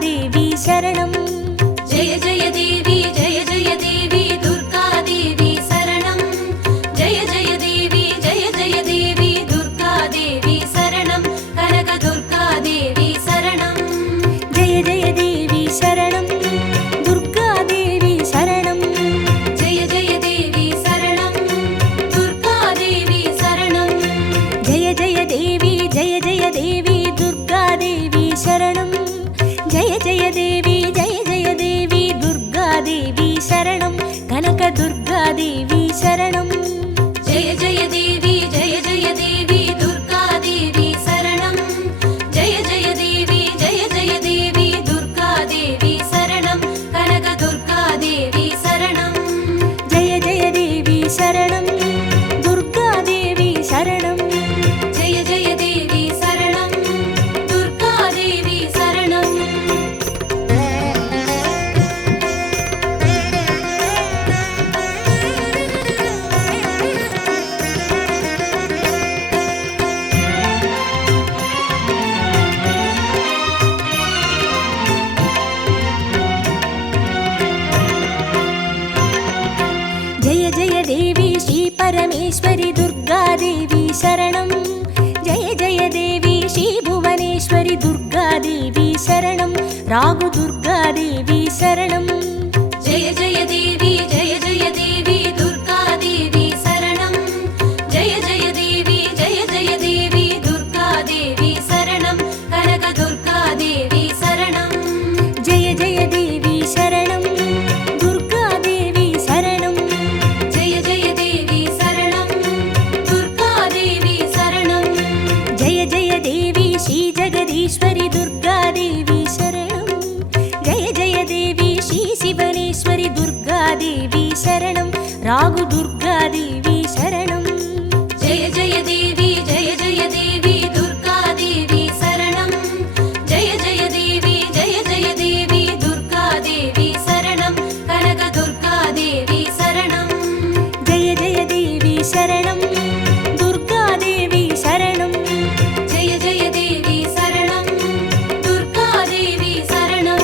देवी शरणं जय जय देवी दुर्गा देवी शरणं जय जय देवी दुर्गा देवी शरणं कनक दुर्गा देवी शरणं जय जय देवी शरणं दुर्गा देवी शरणं जय जय देवी शरणं दुर्गा देवी शरणं जय जय देवी दुर्गा देवी शरणं जय जय देवी दुर्गा देवी शरणं कनक दुर्गा देवी शरणं जय जय देवी दुर्गा देवी शरणं जय जय देवी दुर्गा देवी शरणं कनक दुर्गा देवी शरणं जय जय देवी शरणं दुर्गा देवी शरणं जय जय देवी शरणं दुर्गा देवी शरणं जय जय देवी श्री परमेश्वरी दुर्गा देवी शरणं जय जय देवी श्री भुवनेश्वरी दुर्गा देवी शरणं रागु दुर्गा देवी शरणं जय जय देवी दुर्गा देवी शरणं जय जय देवी दुर्गा देवी शरणं कनक दुर्गा देवी शरणं जय जय देवी शरणं दुर्गा देवी शरणं जय जय देवी शरणं दुर्गा देवी शरणं जय जय देवी श्री जगदीश्वरी दुर्गा देवी शरणं जय जय देवी श्री शिवनेश्वरी दुर्गा देवी शरणं रागु दुर्गा देवी शरणं जय जय देवी दुर्गा देवी शरणं जय जय देवी दुर्गा देवी शरणं कनक दुर्गा देवी शरणं जय जय देवी शरणं दुर्गा देवी शरणं जय जय देवी शरणं दुर्गा देवी शरणं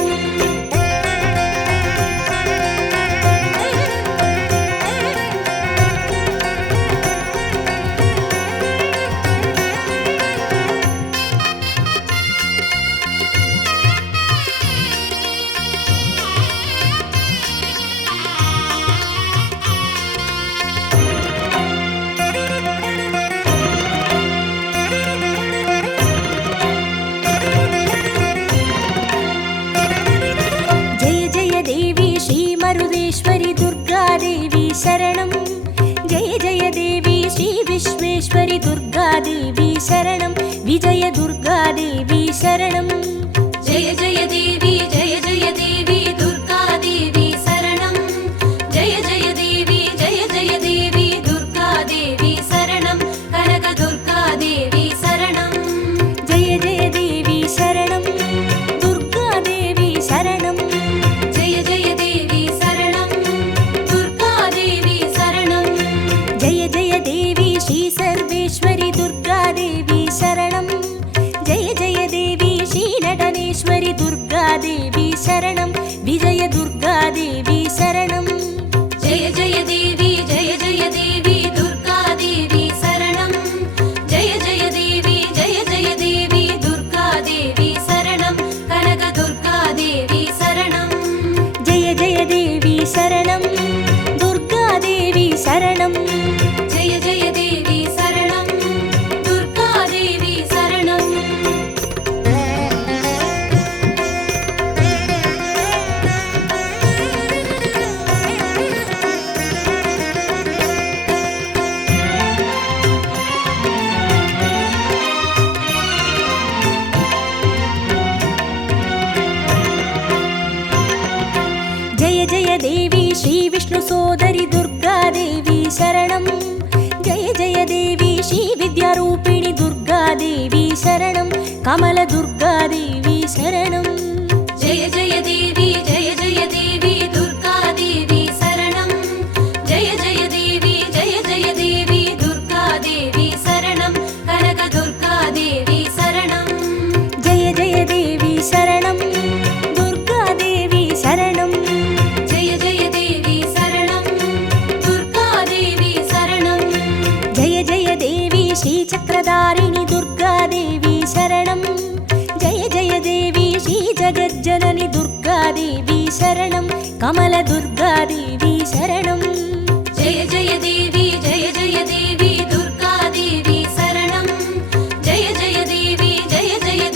जय जय देवी श्री मरुदेश्वरी दुर्गा देवी शरणं जय जय देवी श्री विश्वेश्वरी दुर्गा देवी शरणं विजय दुर्गा देवी शरणं जय जय देवी दुर्गा देवी शरणं जय जय देवी दुर्गा देवी शरणं कनक दुर्गा देवी शरणं जय जय देवी शरणं दुर्गा देवी शरणं जय जय देवी शरणं दुर्गा देवी शरणं जय जय देवी श्री सर्वेश्वरी दुर्गा देवी शरणं जय जय देवी श्री नटनेश्वरी दुर्गा देवी शरणं विजय दुर्गा देवी शरणं जय जय देवी दुर्गा देवी शरणं जय जय देवी दुर्गा देवी शरणं कनक दुर्गा देवी शरणं जय जय देवी शरणं दुर्गा देवी शरणं जय जय देवी शरणं दुर्गा देवी शरणं जय जय देवी श्री विष्णु सोदरी दुर्गा देवी शरणं जय जय देवी श्री विद्यारूपिणी दुर्गा देवी शरणं कमल दुर्गा देवी शरणं जय जय देवी दुर्गा देवी शरणं जय जय देवी दुर्गा देवी शरणं कनक दुर्गा देवी शरणं जय जय देवी शरणं शरणं कमलदुर्गादेवी शरणं जय जय देवी दुर्गादेवी शरणं जय जय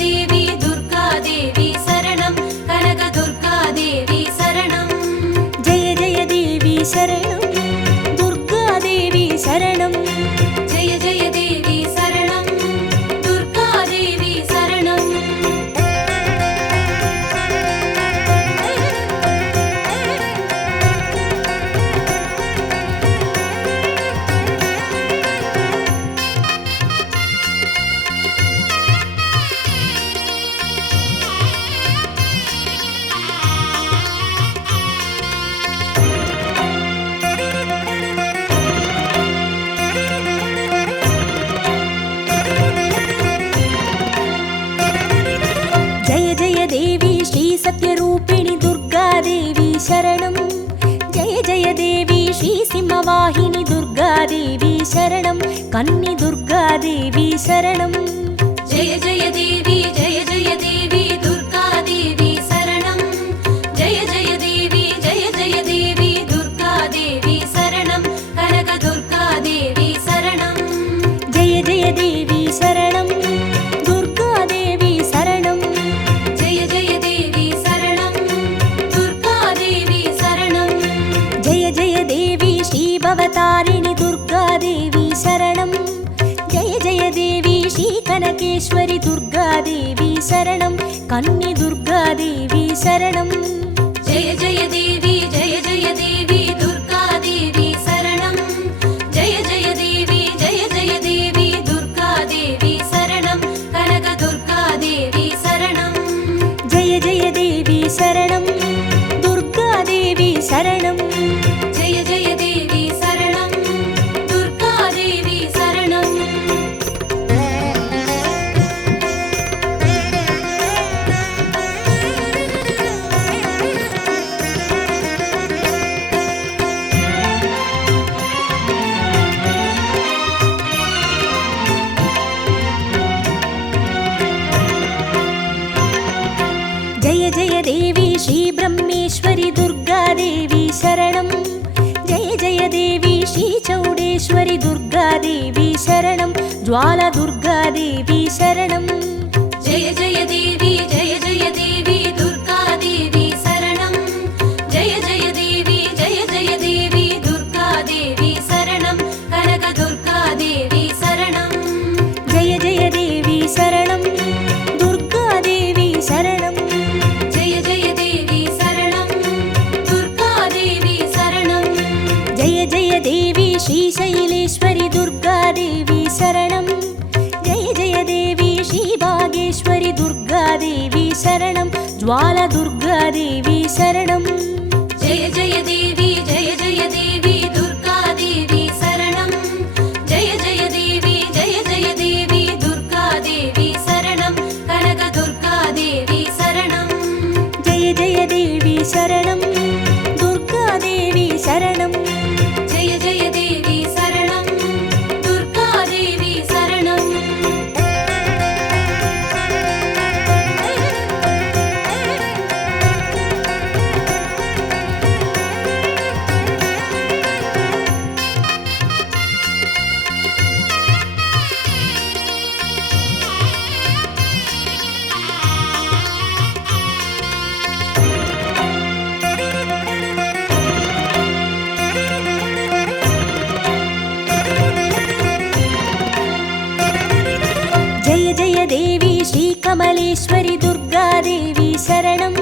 देवी दुर्गादेवी शरणं कनकदुर्गादेवी शरणं जय जय देवी शरणं दुर्गादेवी शरणं जय जय देवी शरणं दुर्गादेवी शरणं जय जय देवी श्री सत्यरूपिणि दुर्गादेवी शरणं जय जय देवी श्री सिंहवाहिनी दुर्गादेवी शरणं कन्नि दुर्गादेवी शरणं जय जय देवी दुर्गादेवी शरणं जय जय देवी दुर्गादेवी शरणं कनकदुर्गादेवी शरणं जय जय देवी शरणं दुर्गादेवी शरणं जय जय देवी शरणं दुर्गादेवी शरणं जय जय देवी श्री भवतारिणि दुर्गादेवी शरणं जय जय देवी श्री कनकेश्वरि दुर्गादेवी शरणं कन्नि दुर्गादेवी शरणं जय जय देवी दुर्गादेवी शरणं जय जय देवी दुर्गादेवी शरणं कनकदुर्गादेवी शरणं जय जय देवी शरणं दुर्गादेवी शरणं जय जय देवी शरणं दुर्गादेवी शरणं जय जय देवी श्री ब्रह्मेश्वरि दुर्गादेवी शरणं जय जय देवी श्री चौडेश्वरि दुर्गादेवी शरणं ज्वाला दुर्गादेवी शरणं जय जय देवी दुर्गादेवी शरणं जय जय देवी दुर्गादेवी शरणं कनकदुर्गादेवी शरणं जय जय देवी शरणं दुर्गादेवी शरणं जय जय देवी शरणं दुर्गादेवी शरणं जय जय देवी श्री शैलेश्वरि दुर्गादेवी शरणं जय जय देवी श्री भागेश्वरि दुर्गादेवी शरणं ज्वाला दुर्गादेवी शरणं जय जय देवी दुर्गादेवी शरणं जय जय देवी दुर्गादेवी शरणं कनकदुर्गादेवी शरणं जय जय देवी शरणं दुर्गादेवी शरणं जय जय देवी शरणं दुर्गादेवी शरणं जय जय देवी श्री कमलेश्वरि दुर्गादेवी शरणं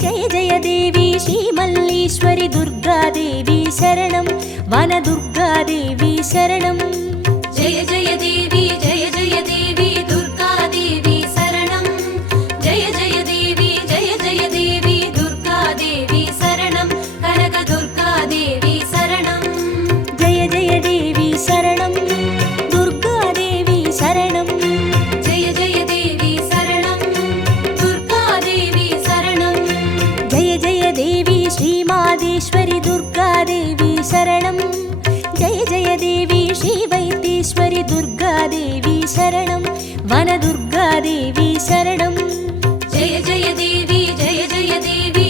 जय जय देवी श्री मल्लीश्वरि दुर्गादेवी शरणं वनदुर्गादेवी शरणं जय जय देवी दुर्गादेवी शरणं जय जय देवी दुर्गादेवी शरणं कनकदुर्गादेवी शरणं जय जय देवी शरणं दुर्गादेवी शरणं जय जय देवी शरणं दुर्गादेवी शरणं जय जय देवी श्री मादेश्वरि दुर्गादेवी शरणं जय जय देवी श्री वैद्येश्वरि दुर्गादेवी शरणं वनदुर्गादेवी शरणं जय जय देवी दुर्गादेवी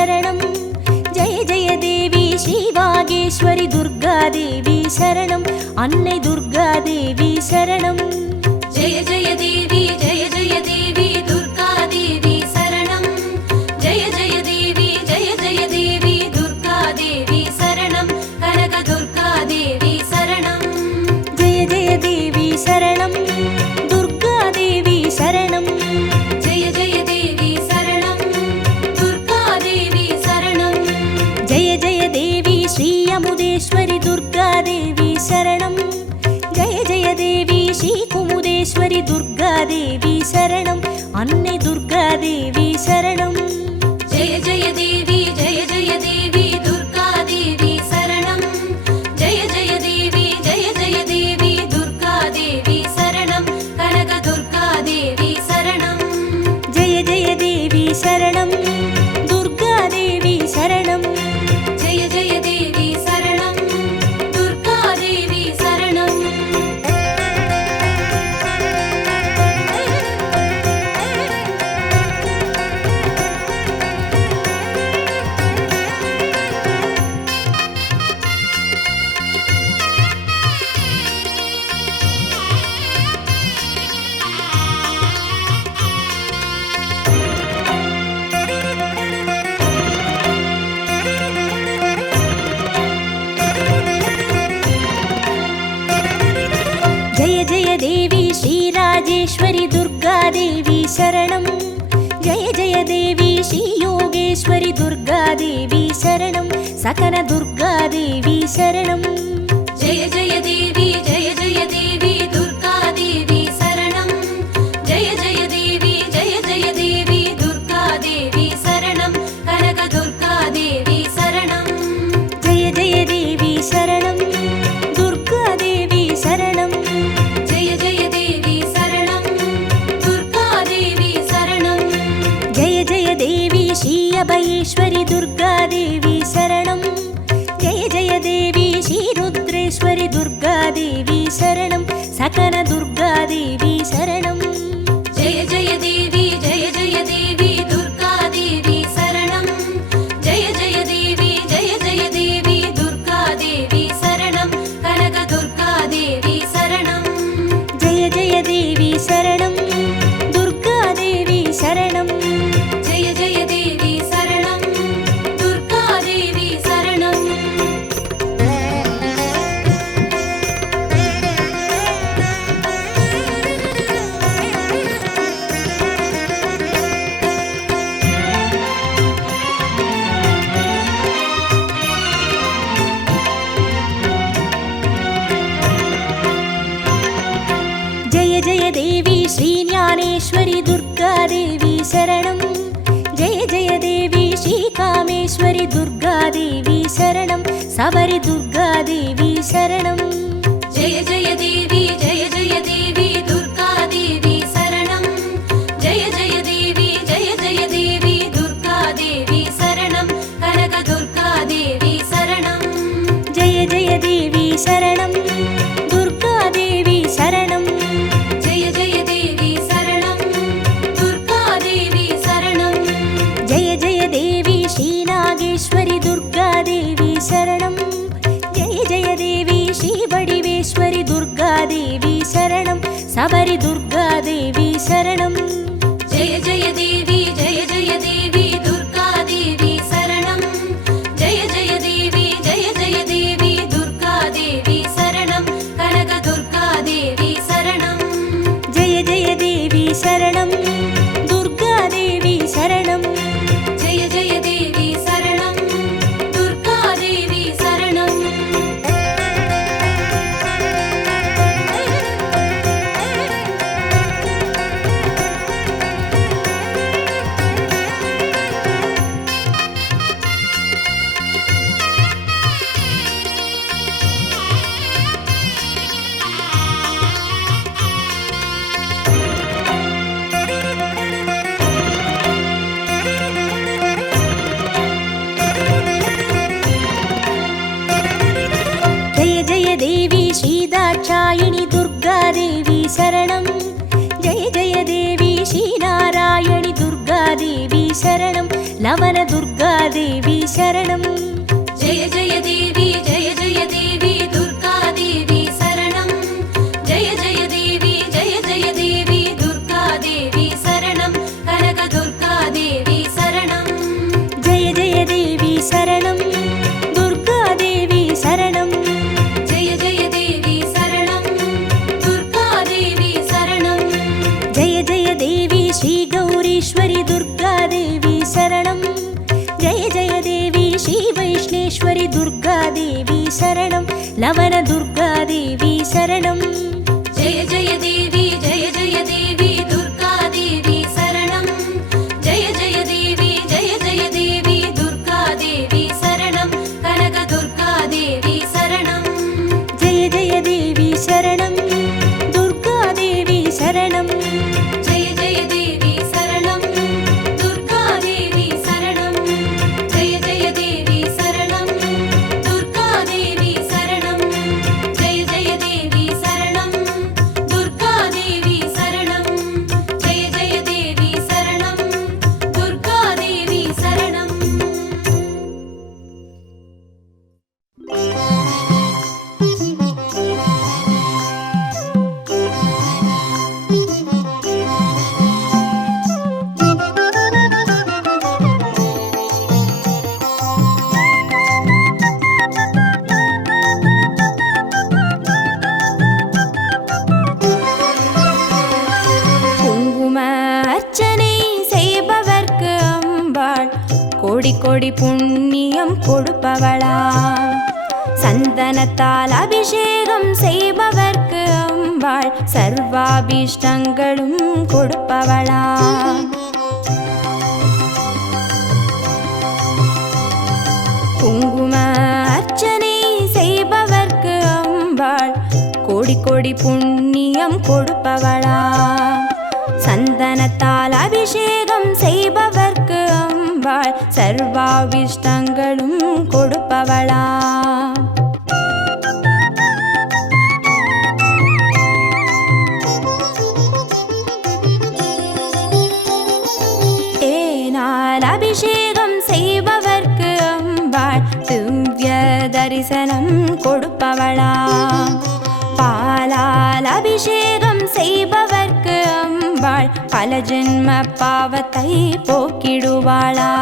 शरणं जय जय देवी श्रीवागेश्वरि दुर्गादेवी शरणं अन्नै दुर्गादेवी शरणं जय जय देवी दुर्गादेवी शरणं जय जय देवी दुर्गादेवी शरणं कनक दुर्गादेवी शरणं जय जय देवी शरणं दुर्गादेवी शरणं जय जय देवी शरणं दुर्गादेवी शरणं जय जय देवी श्री अमुदेश्वरि दुर्गादेवी शरणं जय जय देवी श्री कुमुदेश्वरि दुर्गादेवी शरणं अन्नै दुर्गादेवी शरणं जय जय देवी दुर्गादेवी शरणं जय जय देवी दुर्गादेवी शरणं कनक दुर्गादेवी शरणं जय जय देवी शरणं दुर्गादेवी शरणं जय जय देवी शरणं दुर्गादेवी शरणं जय जय देवी श्रीराजेश्वरि दुर्गादेवी शरणं जय जय देवी श्रीयोगेश्वरि दुर्गादेवी शरणं सकन दुर्गादेवी शरणं जय जय देवी दुर्गादेवी शरणं जय जय देवी दुर्गादेवी शरणं कनक दुर्गादेवी शरणं जय जय देवी शरणं दुर्गादेवी शरणं जय जय देवी शरणं दुर्गादेवी शरणं जय जय देवी श्री अभयेश्वरि दुर्गादेवी शरणं जय जय देवी श्री रुद्रेश्वरि दुर्गादेवी शरणं सकन दुर्गादेवी शरणं जय जय देवी दुर्गादेवी शरणं जय जय देवी दुर्गादेवी शरणं कनक दुर्गादेवी शरणं जय जय देवी शरणं दुर्गादेवी शरणं जय जय देवी शरणं दुर्गादेवी शरणं जय जय देवी श्रीज्ञानेश्वरि दुर्गादेवी शरणं जय जय देवी श्रीकामेश्वरि दुर्गादेवी शरणं सबरि दुर्गादेवी शरणं जय जय देवी दुर्गादेवी शरणं जय जय देवी दुर्गादेवी शरणं कनक दुर्गादेवी शरणं जय जय देवी शरणं दुर्गादेवी शरणं जय जय देवी शरणं दुर्गादेवी शरणं जय जय देवी श्रीनागेश्वरि दुर्गादेवी शरणं जय जय देवी श्रीवडिवेश्वरि दुर्गादेवी शरणं सबरि दुर्गादेवी शरणं जय जय देवी दुर्गादेवी शरणं जय जय देवी दुर्गादेवी शरणं कनक दुर्गादेवी शरणं जय जय देवी शरणं दुर्गादेवी शरणं जय जय देवी शरणं दुर्गादेवी शरणं दाक्षायिणी दुर्गादेवी शरणं जय जय देवी श्रीनारायणि दुर्गादेवी शरणं लवनदुर्गादेवी शरणं जय जय देवी दुर्गा देवी शरणं जय जय देवी दुर्गा देवी शरणं कनकदुर्गा देवी शरणं जय जय देवी शरणं दुर्गा देवी शरणं जय जय देवी शरणं दुर्गा देवी शरणं जय जय देवी श्री गौरीश्वरी दुर्गा देवी शरणं जय जय देवी श्री वैष्णेश्वरी दुर्गा देवी शरणं लवनदुर्गा देवी शरणं जय जय देवी दुर्गा देवी शरणं जय जय देवी दुर्गा देवी शरणं कनकदुर्गा देवी शरणं जय जय देवी शरणं दुर्गा देवी शरणं जय जय देवी शरणं दुर्गा देवी शरणं जय जय देवी शरणं दुर्गा देवी शरणं जय जय देवी शरणं दुर्गा देवी शरणं जय जय देवी शरणं दुर्गा देवी शरणं குங்கும அர்ச்சனை செய்பவர்க்கு அம்பாள் கோடி கோடி புண்ணியம் கொடுப்பவளா சந்தனத்தால் அபிஷேகம் செய்பவர்க்கு அம்பாள் சர்வாபீஷ்டங்களும் கொடுப்பவளா குங்கும அர்ச்சனை செய்பவர்க்கு அம்பாள் கோடி கோடி புண்ணியம் கொடுப்பவளா சந்தனத்தால் அபிஷேகம் செய்பவர்க்கு அம்பாள் சர்வாவிஷ்டங்களும் கொடுப்பவளா தேனால் அபிஷேகம் செய்பவர்க்கு அம்பாள் திவ்ய தரிசனம் கொடுப்பவளா பாலால் அபிஷேகம் செய்பவர்க்கு அம்பாள் பல ஜென்ம பாவத்தை போக்கிடுவாளா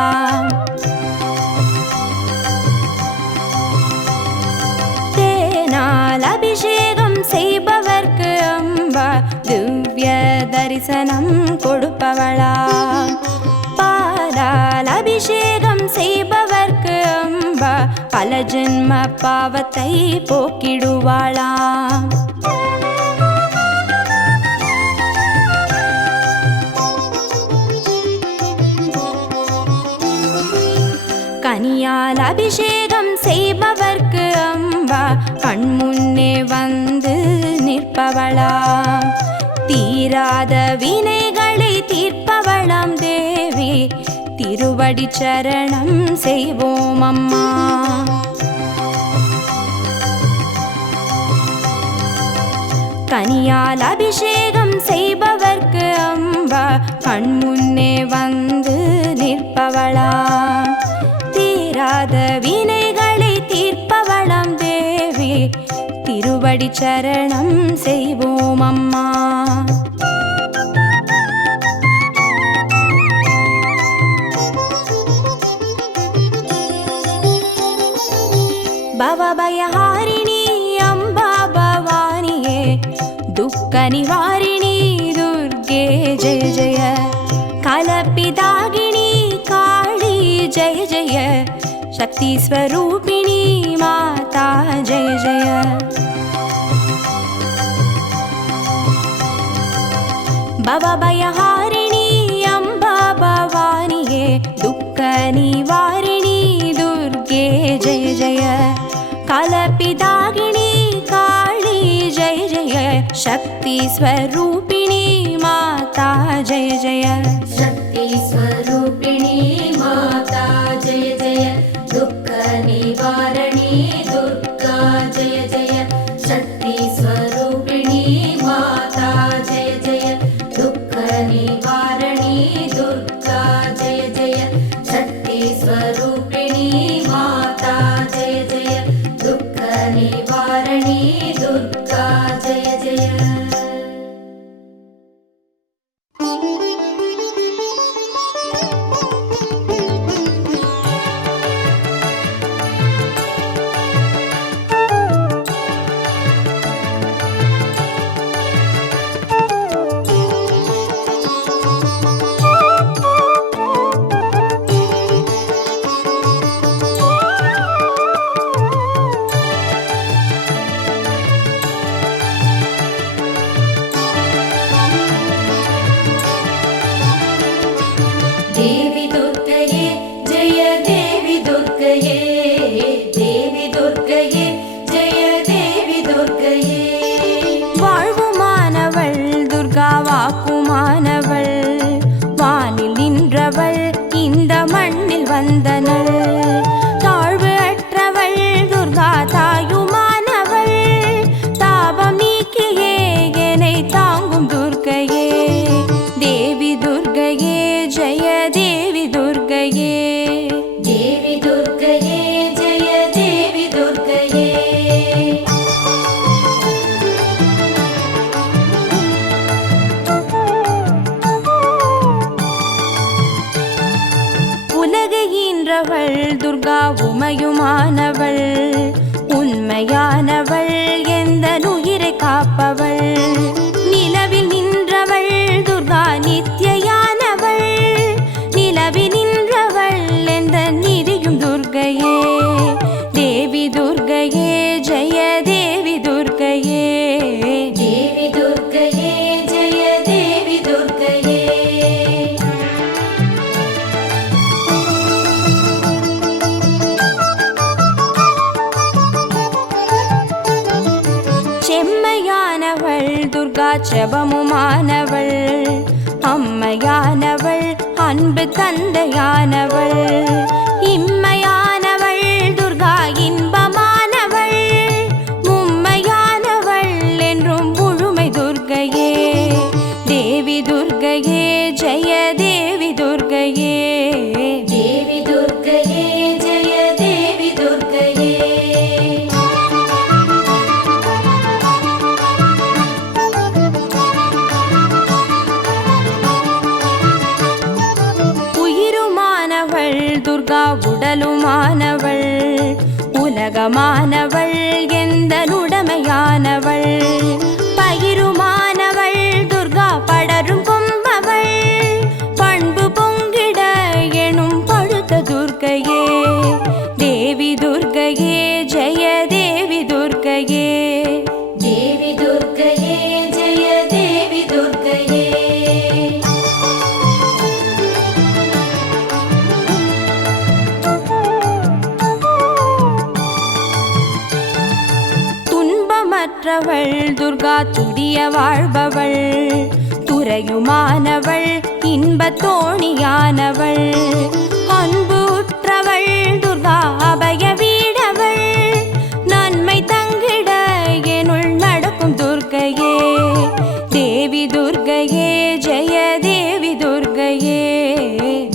தேனால் அபிஷேகம் செய்பவர்க்கு அம்பாள் திவ்ய தரிசனம் கொடுப்பவளா பாலால் அபிஷேகம் செய்பவர்க்கு அம்பா பல ஜென்ம பாவத்தை போக்கிடுவாளா கனியால் அபிஷேகம் செய்பவர்க்கு அம்பா கண்முன்னே வந்து நிற்பவளா தீராத வினைகளை தீர்ப்பவளாம் தேவி திருவடி சரணம் செய்வோம் அம்மா கனியால் அபிஷேகம் செய்பவர்க்கு அம்பா கண்முன்னே வந்து நிற்பவளா தீராத வினைகளை தீர்ப்பவளாம் தேவி திருவடி சரணம் செய்வோம் அம்மா பவபயஹாரிணி அம்பா பவானியே துக்க நிவாரிணி துர்गे जय जय कालपिदागिनी काली जय जय शक्ति स्वरूपिणी माता जय जय भवभयहारिणी अम्बा भवानिये दुःख निवारिणी दुर्गे जय जय कालपिदागिनी काली जय जय शक्ति स्वरूपिणी माता जय जय शक्ति स्वरूपिणी माता जय जय दुःख निवारणी दुर्गा जय जय शक्ति स्वरूपिणी माता जय जय दुःख निवारणी दुर्गा जय जय निवारणी दुर्गा जय जय। देवी दुर्गये जय देवी दुर्गये, देवी दुर्गये जय देवी दुर्गये। வாழ்வுமானவள் துர்கா வாக்குமானவள், வானில் நின்றவள் இந்த மண்ணில் வந்தனள். தாழ்வு அற்றவள் துர்கா தாயுமானவள், தாபம் நீக்கியே என்னை தாங்கும் துர்க்கையே. தேவி துர்கையே ஜெய தேவி துர்கையே, देवी दुर्गये जय देवी दुर्गये। உலகை ஈன்றவள் துர்கா உமையுமானவள், உண்மையானவள் எந்த உயிரை காப்பவள். நிலவில் நின்றவள் துர்கா நித்யானவள், நிலவில் நின்றவள் எந்த நிதியும் துர்கையே. தேவி துர்கையே ஜெய தேவி துர்கையே, देवी दुर्गये जय देवी दुर्गये। செம்மையானவள் துர்கா செபமுமானவள், அம்மையானவள் அன்பு தந்தையானவள். இம்மையானவள் துர்கா இன்பமானவள், மும்மையானவள் என்றும் முழுமை துர்கையே. தேவி துர்கையே ஜெய தேவி துர்கையே, देवी दुर्गये जय देवी दुर्गये। உயிருமானவள் துர்கா உடலுமானவள், உலகமானவள் எந்த உடமையானவள். பயிருமானவள் துர்கா படரும் கொம்பவள், பண்பு பொங்கிட எனும் பழுத்த துர்க்கையே. தேவி துர்கையே ஜெய தேவி துர்கையே, देवी दुर्गये जय देवी दुर्गये। துன்பமற்றவள் துர்கா துரிய வாழ்பவள், துறையுமானவள் இன்பத் தோணியானவள். அன்பு உற்றவள் துர்கா அபய வீடவள், நன்மை தங்கிட எனுள் நடக்கும் துர்க்கையே. தேவி துர்கையே ஜெய தேவி துர்கையே,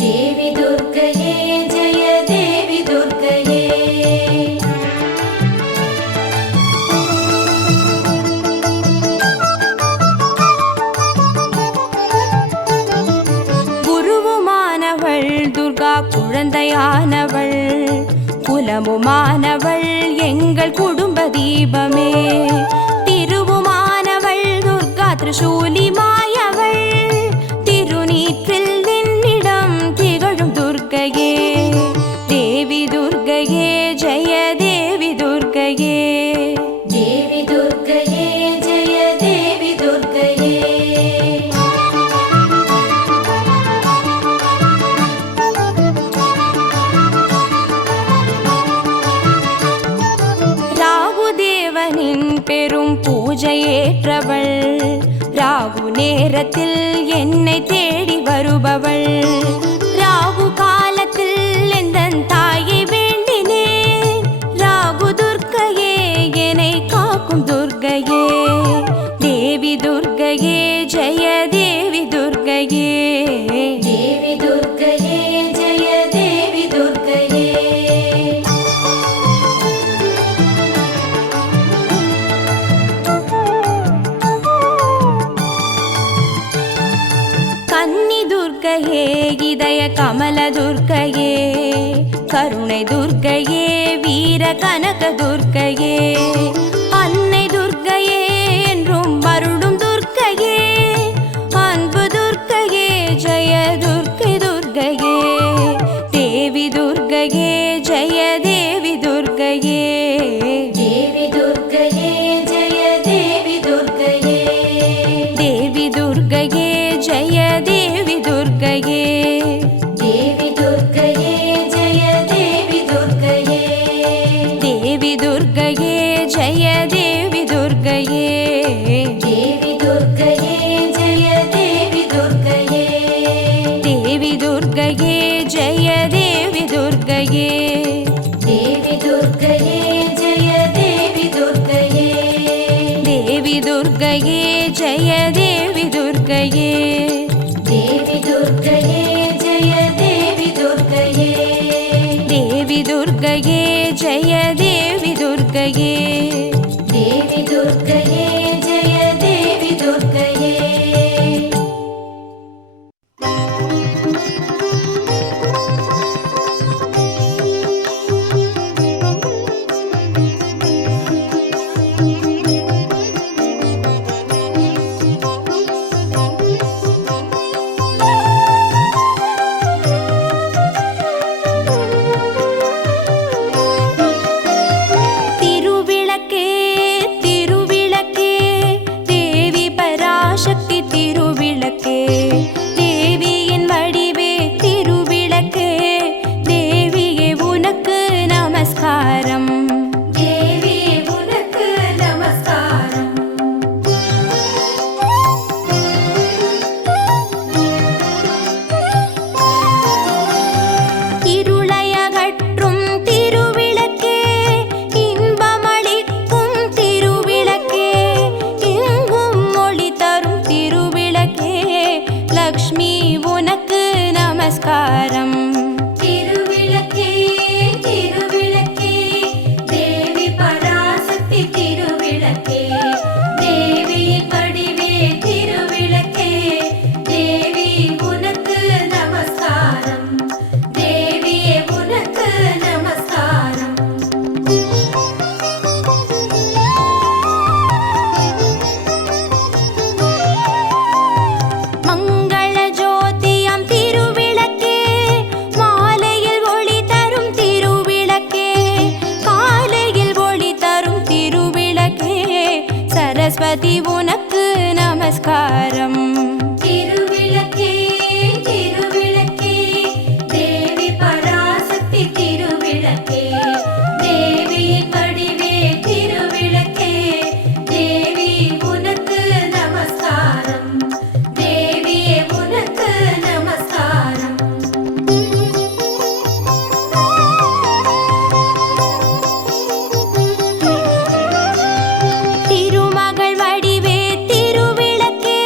देवी दुर्गये जय देवी दुर्गये। குருவுமானவள் துர்கா குழந்தையானவள், குலமுமானவள் எங்கள் குடும்ப தீபமே. திருவுமானவள் துர்கா திரிசூலி மாயவள், திருநீற்றில் என்னிடம் திகழும் துர்க்கையே. தேவி துர்கையே ஜெய தேவி துர்கையே, देवी दुर्गये जय देवी दुर्गये। ராகுதேவனின் பெரும் பூஜையேற்றவள், ராகு நேரத்தில் என்னை தேடி வருபவள். ராகு காலத்தில் எந்தன் தாயை வேண்டினேன், ராகு துர்க்கையே என்னை காக்கும் துர்க்கையே. தேவி துர்க்கையே ஜெய தேவி துர்க்கையே, देवी दुर्गये जय देवी दुर्गये। கமல துர்க்கையே, கருணை துர்க்கையே, வீர கனக துர்க்கையே, அன்னை துர்க்கையே, என்றும் அருளும் துர்க்கையே, அன்பு துர்க்கையே, ஜெய துர்க்கை துர்க்கையே, தேவி துர்க்கையே, ஜெய தேவி துர்க்கையே, தேவி துர்க்கையே ஜெய தேவி துர்க்கையே, தேவி துர்க்கையே, ஜெய தேவி துர்க்கையே, தேவி துர்க்கையே ஜெய தேவி துர்க்கையே, தேவி துர்க்கையே, ஜெய தேவி துர்க்கையே, தேவி துர்க்கையே ஜெய தேவி துர்க்கையே, தேவி துர்க்கையே, ஜெய தேவி துர்க்கையே, தேவி துர்க்கையே ஜெய தேவி துர்க்கையே, தேவி துர்க்கையே, ஜெய தேவி துர்க்கையே, தேவி துர்க்கையே ஜெய தேவி துர்க்கையே, தேவி துர்க்கையே, ஜெய தேவி துர்க்கையே, தேவி துர்க்கையே ஜெய தேவி துர்க்கையே. திருவிளக்கே திருவிளக்கே, தேவி பராசக்தி திருவிளக்கே, தேவியின் வடிவே திருவிளக்கே, தேவியே உனக்கு நமஸ்காரம், தேவி உனக்கு நமஸ்காரம், இருளையகற்றும் திருவிளக்கே, இன்பமளிக்கும் திருவிளக்கே, எங்கும் ஒளி தரும் திருவிளக்கே, லக்ஷ்மி உனக்கு நமஸ்காரம், திருவிளக்கே திருவிளக்கே, தேவி பராசக்தி திருவிளக்கே, தேவியின் வடிவே திருவிளக்கே, தேவி உனக்கு நமஸ்காரம், தேவியே உனக்கு நமஸ்காரம். மங்கள ஜோதியம் திருவிளக்கே, மாலையில் ஒளி தரும் திருவிளக்கே, காலையில் ஒளி தரும் திருவிளக்கே, சரஸ்வதி உனக்கு நமஸ்காரம், திருவிளக்கே திருவிளக்கே, தேவி பராசக்தி திருவிளக்கே, தேவியின் வடிவே திருவிளக்கே, தேவி உனக்கு நமஸ்காரம், தேவியே உனக்கு நமஸ்காரம். திருமகள் வடிவே திருவிளக்கே,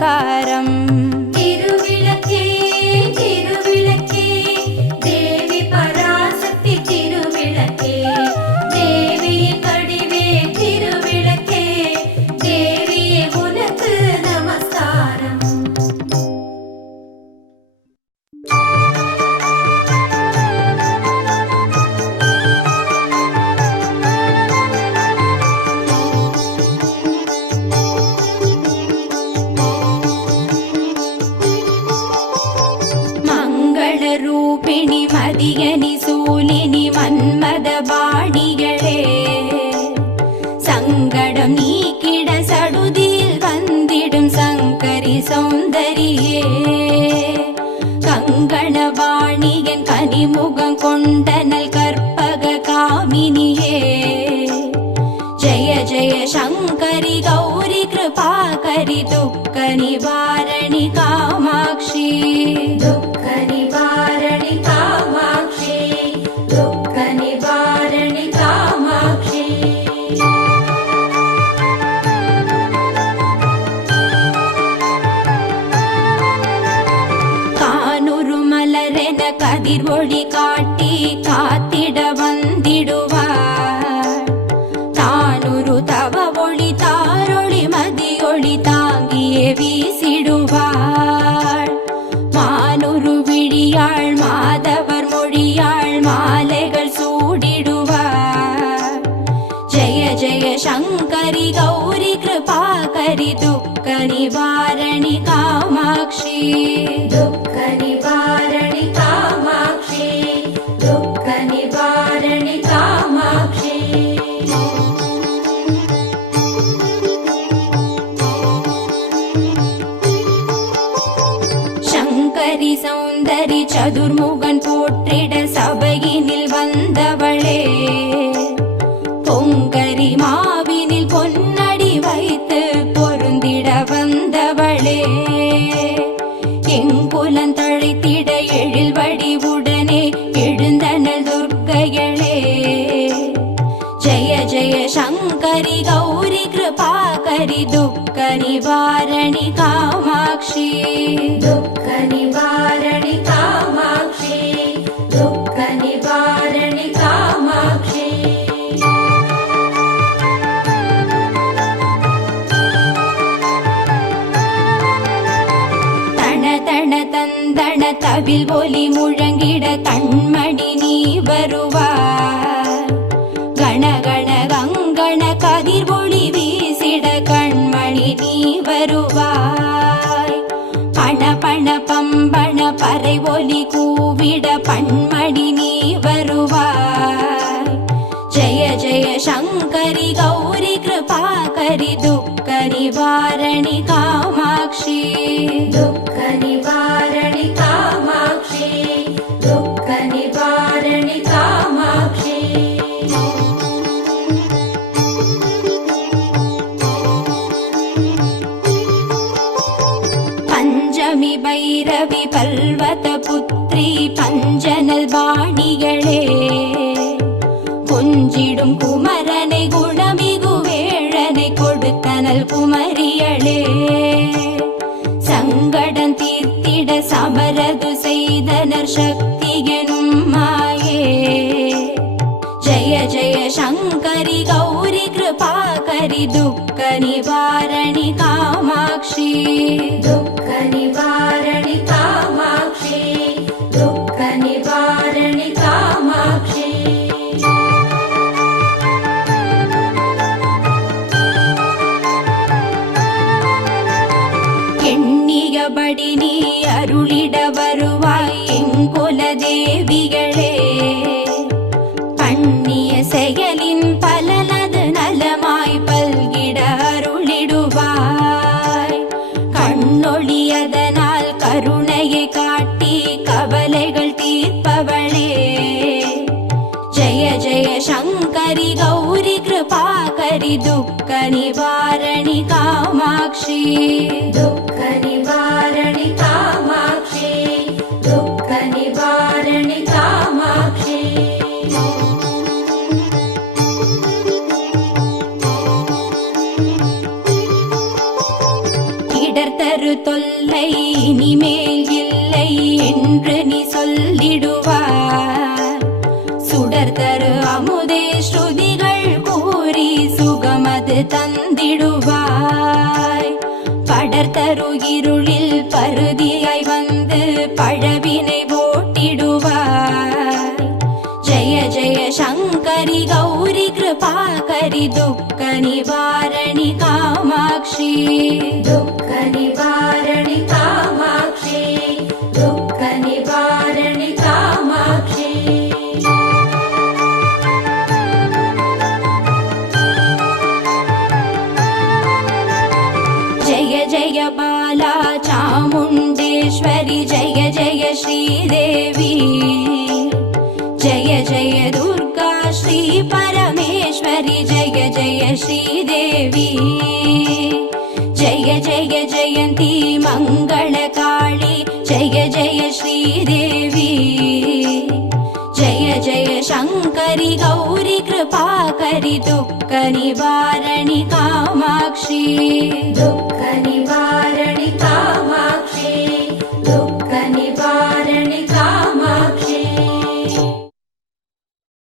நமஸ்காரம். திருவிளக்கே திருவிளக்கே தேவி பராசக்தி திருவிளக்கே தேவியின் வடிவே திருவிளக்கே தேவியே உனக்கு நமஸ்காரம். ரூபிணி மதியனி சூலினி மன்மத பாணிகளே சங்கடம் நீக்கிட சடுதியில் வந்திடும் சங்கரி சௌந்தரியே கங்கணவாணியன் கனிமுகம் கொண்டனல் கற்பக காமினியே ஜய ஜய சங்கரி கௌரி கிருபாகரி துக்க நிவாரணி காமாட்சி துக்க நிவாரணி காமாட்சி துக்க நிவாரணி காமாட்சி. கானுரு மலரென கதிர் ஒளி காட்டி காத்திட வந்திடுவார் தானுரு தவ ஒளி தாரொளி மதியொளி தாங்கியே வீசிடுவார் மானுரு விழியாள் மாதவர் மொழியாள் மாலைகள் சூடிடுவார் ஜய ஜய சங்கரி கௌரி கிருபாகரி துக்க நிவாரணி காமாட்சி துக்க நிவாரணி காமாட்சி துக்க நிவாரணி காமாட்சி. சங்கரி சௌந்தரி சதுர்முகன் போற்றிட சபையினில் வந்தவளே பொங்கரி மாவினில் பொன்னடி வைத்து பொருந்திட வந்தவளே எங்குலன் தழைத்திட எழில் வடிவுடனே எழுந்தனல் துர்க்கைகளே ஜய ஜய சங்கரி கௌரி கிருபாகரி துக்க நிவாரணி காமாட்சி துக்க நிவாரணி காமாட்சி துக்க நிவாரணி காமாட்சி. தன தன தந்தன தவில் ஒலி முழங்கிட கண்மணி நீ வருவார் கணகண கங்கண கதிர் ஒளி வீசிட கண்மணி நீ வருவாய் பண பண பம்பண பறை ஒலி கூவிட பண்மணி நீ வருவாய் ஜய ஜய சங்கரி கௌரி கிருபாகரி துக்க நிவாரணி காமாட்சி துக்க நிவாரணி காமாட்சி துக்க நிவாரணி காமாட்சி. பஞ்சமி பைரவி பல்வத புத்ரி பஞ்சனல் பாணிகளே கொஞ்சிடும் குமரனை குணமிகு வேழனை கொடுத்தனல் குமரியளே சங்கடம் தீர்த்திட சமரது செய்தனர் சக்தி எனும் மாயே ஜய ஜய சங்கரி கௌரி கிருபாகரி துக்க நிவாரணி காமாட்சி துக்க நிவாரணி காமாட்சி துக்க நிவாரணி காமாட்சி. எண்ணியபடி நீ அருளிட வருவாய் எங்குல தேவிகளே பண்ணிய செயலின் பலனது நலமாய் பல்கிட அருளிடுவாய் கண்ணொழியதனால் கருணையை காட்டி கவலைகள் தீர்ப்பவளே ஜய ஜய சங்கரி கௌரி கிருபாகரி துக்க நிவாரணி காமாட்சி துக்க நிவாரணி காமாட்சி துக்க நிவாரணி காமாட்சி. இடர்தரு தரு தொல்லை இனிமேல் இல்லை என்று நீ சொல்லிடுவாய். சுடர் தரு அமுதே ஸ்ருதிகள் கூறி சுகமது தந்திடுவாய். படர் தரு இருளில் பருதியாய் வந்து பழவினை ஓட்டிடுவாய். ஜெய ஜெய சங்கரி கௌரி கிருபாகரி துக்க நிவாரணி காமாட்சி. दुःख निवारणि कामाक्षी दुःख निवारणि कामाक्षी. जय जय बाला चामुण्डेश्वरि जय जय श्रीदेवी. जय जय दुर्गा श्री परमेश्वरि जय जय श्रीदेवी. जय जय जयन्ती मङ्गलकाळी जय जय श्रीदेवी. जय जय शङ्करि गौरी कृपाकरि दुःख निवारणि कामाक्षी. दुःख निवारणि